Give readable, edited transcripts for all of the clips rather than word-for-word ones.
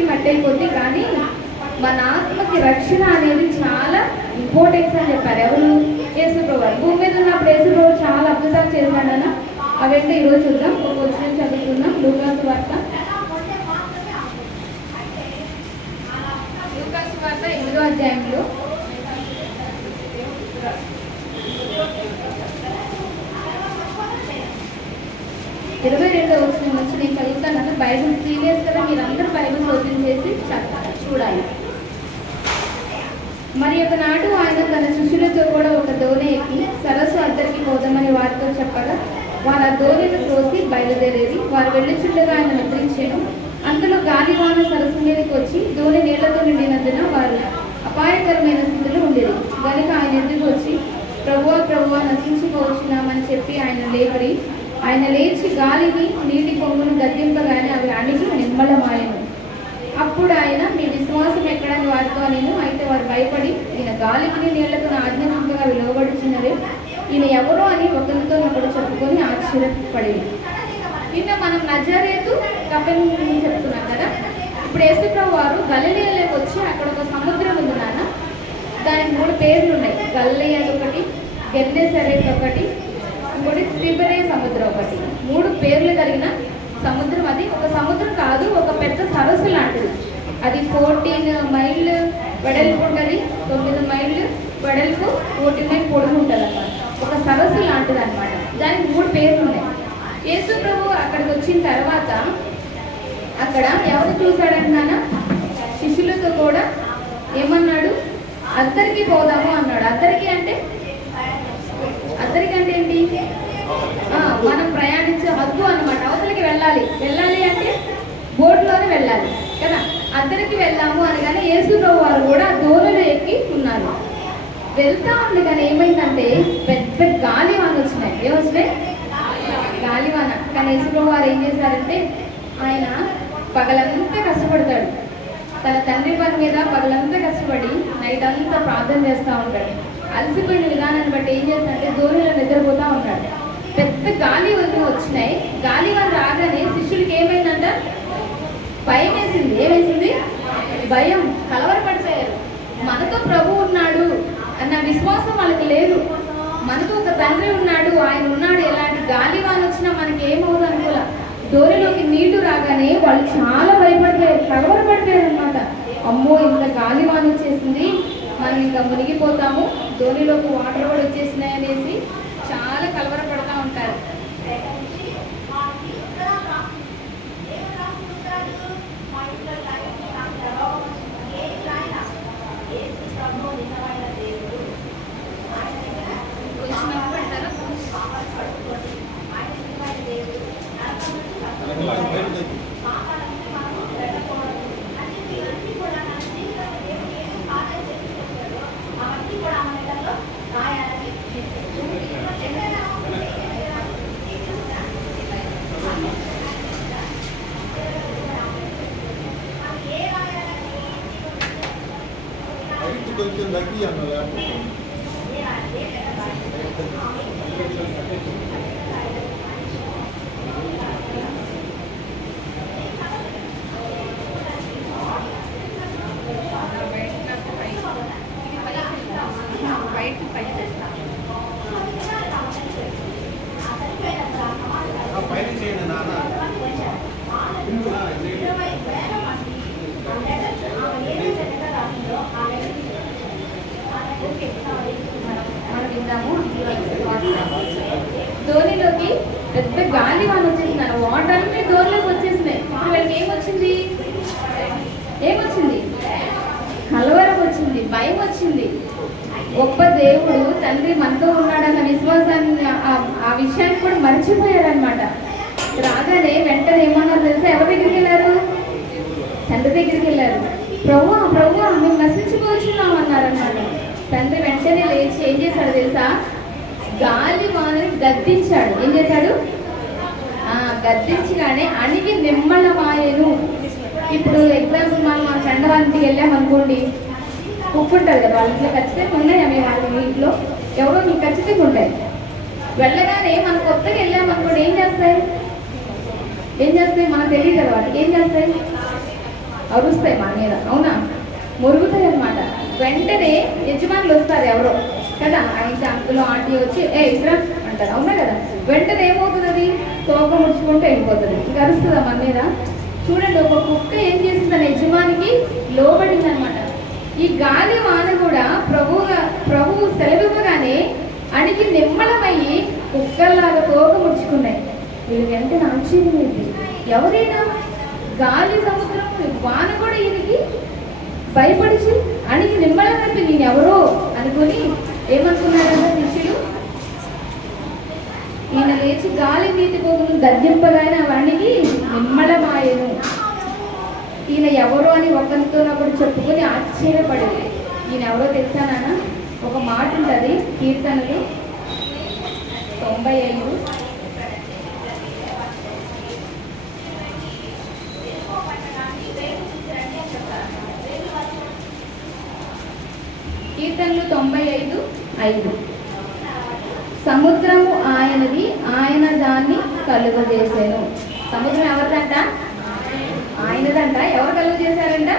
మట్టి మట్టి అయిపోద్ది, కానీ మన ఆత్మకి రక్షణ అనేది చాలా ఇంపార్టెన్స్ అని చెప్పారు. ఎవరు? యేసుప్రభు. భూమి మీద ఉన్నప్పుడు యేసుప్రభు చాలా అద్భుతాలు చేశాడన్న. అవైతే ఈరోజు చూద్దాం. ఒక వచనం చదువుకుందాం. లూకా సువార్త 8వ అధ్యాయంలో 22వ వచనం నుంచి నేను చదువుతాను. బైబిల్ సీరియస్ కదా, మీరందరూ బైబిల్ ఓపెన్ చేసి చూడాలి. మరి ఒకనాడు ఆయన తన శిష్యులతో కూడా ఒక దోణి ఎక్కి సరస్సు అద్దరికి పోదామని వారితో చెప్పగా వారు ఆ దోణిని త్రోసి బయలుదేరేది. వారు వెళ్ళిచుండగా ఆయన నిద్రించాను. అంతలో గాలివాన సరస్సు మీదకి వచ్చి దోణి నీళ్లతో నిండినందున వారు అపాయకరమైన స్థితిలో ఉండేది. కనుక ఆయన ఎదురు వచ్చి, ప్రభువా ప్రభువా నశించిపోవచ్చున్నామని చెప్పి ఆయన లేపరి. ఆయన లేచి గాలిని నీటి పొంగును గద్దింపగానే అవి అణిగి నిమ్మలమాయను. అప్పుడు ఆయన, మీ విశ్వాసం ఎక్కడని వారితో నేను. అయితే వారు భయపడి, ఈయన గాలికి నీళ్లకు ఆజ్ఞాపించగా విలువబడుచున్నదే, ఈయన ఎవరో అని ఒకరితో ఒకరు చెప్పుకొని ఆశ్చర్యపడేది. నిన్న మనం నజరేతు కపెర్నహూము చెప్తున్నాం కదా. ఇప్పుడు యేసుప్రభు వారు గలిలయలోకి వచ్చి అక్కడ ఒక సముద్రం ఉంది నాన్న. దానికి 3 పేర్లు ఉన్నాయి. గలిలయ ఒకటి, గెన్నెసరేత్ ఒకటి, ఇంకోటి తిబెరే సముద్రం ఒకటి. 3 పేర్లు కలిగిన సముద్రం. అది ఒక సముద్రం కాదు, ఒక పెద్ద సరస్సు లాంటిది. అది 14 మైళ్ళు వెడల్పు ఉంటుంది, 9 మైళ్ళు వెడల్పు, 14 మైళ్ళు పొడుగు ఉంటుంది అన్నమాట. ఒక సరస్సు లాంటిది అనమాట. దానికి 3 పేర్లు ఉన్నాయి. యేసు ప్రభు అక్కడికి వచ్చిన తర్వాత అక్కడ ఎవరు చూశాడంటున్నానా? శిష్యులతో కూడా ఏమన్నాడు? అద్దరికి పోదాము అన్నాడు. అద్దరికి అంటే ఏంటి? మనం ప్రయాణించే హద్దు అనమాట. అవతలికి వెళ్ళాలి అంటే బోట్లోనే వెళ్ళాలి కదా. అద్దరికి వెళ్దాము అనగానే యేసు ప్రభు వారు కూడా దోణిలో ఎక్కి ఉన్నారు. వెళ్తా ఉండగానే ఏమైందంటే పెద్ద గాలివాన వచ్చినాయి. ఏమొచ్చినాయి? గాలివాన. కానీ యేసు ప్రభు వారు ఏం చేశారంటే, ఆయన పగలంతా కష్టపడతాడు. తన తండ్రి పని మీద పగలంతా కష్టపడి నైట్ అంతా ప్రార్థన చేస్తూ ఉంటాడు. అలసిపోయిన విధానాన్ని బట్టి ఏం చేస్తాడంటే దోణిలో నిద్రపోతూ ఉంటాడు. పెద్ద గాలివాన వచ్చినాయి. గాలివాన రాగానే శిష్యులకి ఏమైందంట? భయం వేసింది. ఏమేసింది? భయం. కలవరపడిపోయారు. మనతో ప్రభు ఉన్నాడు అన్న విశ్వాసం వాళ్ళకి లేదు. మనతో ఒక తండ్రి ఉన్నాడు, ఆయన ఉన్నాడు. ఎలాంటి గాలివాన వచ్చినా మనకి ఏమవుతుంది అనుకోలే. దోణిలోకి నీళ్లు రాగానే వాళ్ళు చాలా భయపడిపోయారు, కలవరపడిపోయారు అనమాట. అమ్మో, ఇంత గాలివాన వచ్చేసింది, మనం ఇంకా మునిగిపోతాము, దోణిలోకి వాటర్ కూడా వచ్చేసినాయి అనేసి చాలా కలవరపడతా ఉంటారు. కొంచెం తగ్గి అన్నదా? పైన చేయండి నాన్న. ధోనిలోకి పెద్ద గాలివాన వచ్చేసినారు. వాటర్ అన్ని ధోనిలోకి వచ్చేసినాయి. వీళ్ళకి ఏమొచ్చింది? కలవరం వచ్చింది, భయం వచ్చింది. గొప్ప దేవుడు తండ్రి మనతో ఉన్నాడన్న విశ్వాసాన్ని, ఆ విషయాన్ని కూడా మర్చిపోయారనమాట. రాగానే వెంటనే ఏమన్నారు తెలుసా? ఎవరి దగ్గరికి వెళ్ళారు? తండ్రి దగ్గరికి వెళ్ళారు. ప్రభువా మేము నశించుకోవచ్చున్నాం అన్నారన్నమాట. తండ్రి వెంటనే లేచి ఏం చేశాడు తెలుసా? గాలివానని గద్దించాడు. ఏం చేశాడు? గద్దించగానే అణిగి నిమ్మలమాయెను. ఇప్పుడు ఎగ్జాంపుల్ మనం మా ఫ్రెండ్ వాళ్ళ ఇంటికి వెళ్ళామనుకోండి, ఉప్పు ఉంటుంది కదా, వాళ్ళ ఇంట్లో ఖచ్చితంగా ఉన్నాయి. అవి వాళ్ళ ఇంట్లో ఎవరో మీకు ఖచ్చితంగా ఉంటాయి. వెళ్ళగానే మనం కొత్తగా వెళ్ళామనుకోండి, ఏం చేస్తాయి? మనకు తెలియదు కదా వాళ్ళకి. ఏం చేస్తాయి? అరుస్తాయి మన మీద, అవునా? మురుగుతాయి అన్నమాట. వెంటనే యజమానులు వస్తారు ఎవరో కదా, అయితే అంకులు ఆంటీ వచ్చి ఇట్రా అంటారు, అవునా కదా? వెంటనే ఏమవుతుంది, అది తోక ముడుచుకుంటూ వెళ్ళిపోతుంది. ఇంకా అరుస్తుందా మన మీద? చూడండి, ఒక కుక్క ఏం చేసిందని యజమానికి లోబడింది అనమాట. ఈ గాలి వాన కూడా ప్రభువు సెలవివ్వగానే అడిగి నిమ్మలమయ్యి కుక్కల్లాగా తోక ముడుచుకున్నాయి. వీళ్ళకి ఎంత ఆశ్చర్యమైంది. ఎవరైనా గాలి, సముద్రం, వాన కూడా ఈయనకి భయపడిచి అడిగి నిమ్మలమైతే నేను ఎవరో అనుకుని ఏమనుకున్నారంటే శిష్యులు, ఈయన లేచి గాలి నీటి పోగును గర్జింపగానే వాడికి నిమ్మలమాయను. ఈయన ఎవరో అని ఒకరితోనప్పుడు చెప్పుకొని ఆశ్చర్యపడేది. ఈయన ఎవరో తెలుసా నాన్న? ఒక మాట ఉంటుంది కీర్తనలు 95. కీర్తనలు 95:5. సముద్రము ఆయనది, ఆయన దాన్ని కలుగజేసాను. సముద్రం ఎవరిదంట? ఆయనదంట. ఎవరు కలుగు చేశారంట?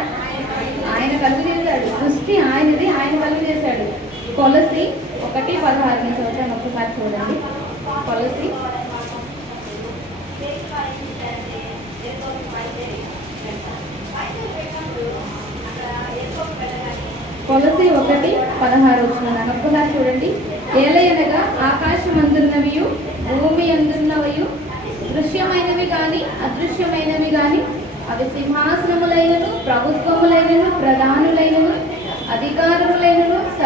ఆయన కలుగు చేశాడు. సృష్టి ఆయనది, ఆయన కలుగు చేశాడు. కొలసి 1:16 నుంచి చదువుతాను, ఒక్కసారి చూడండి. కొలసి 1:16 వచ్చినాను, ఒక్కసారి చూడండి. ఏలయనగా ఆకాశమందున్నవియు భూమి అందున్నవయు దృశ్యమైనవి కానీ అదృశ్యమైనవి కానీ, అవి సింహాసనములైనను ప్రభుత్వములైనను ప్రధానులైనను అధికారములైనను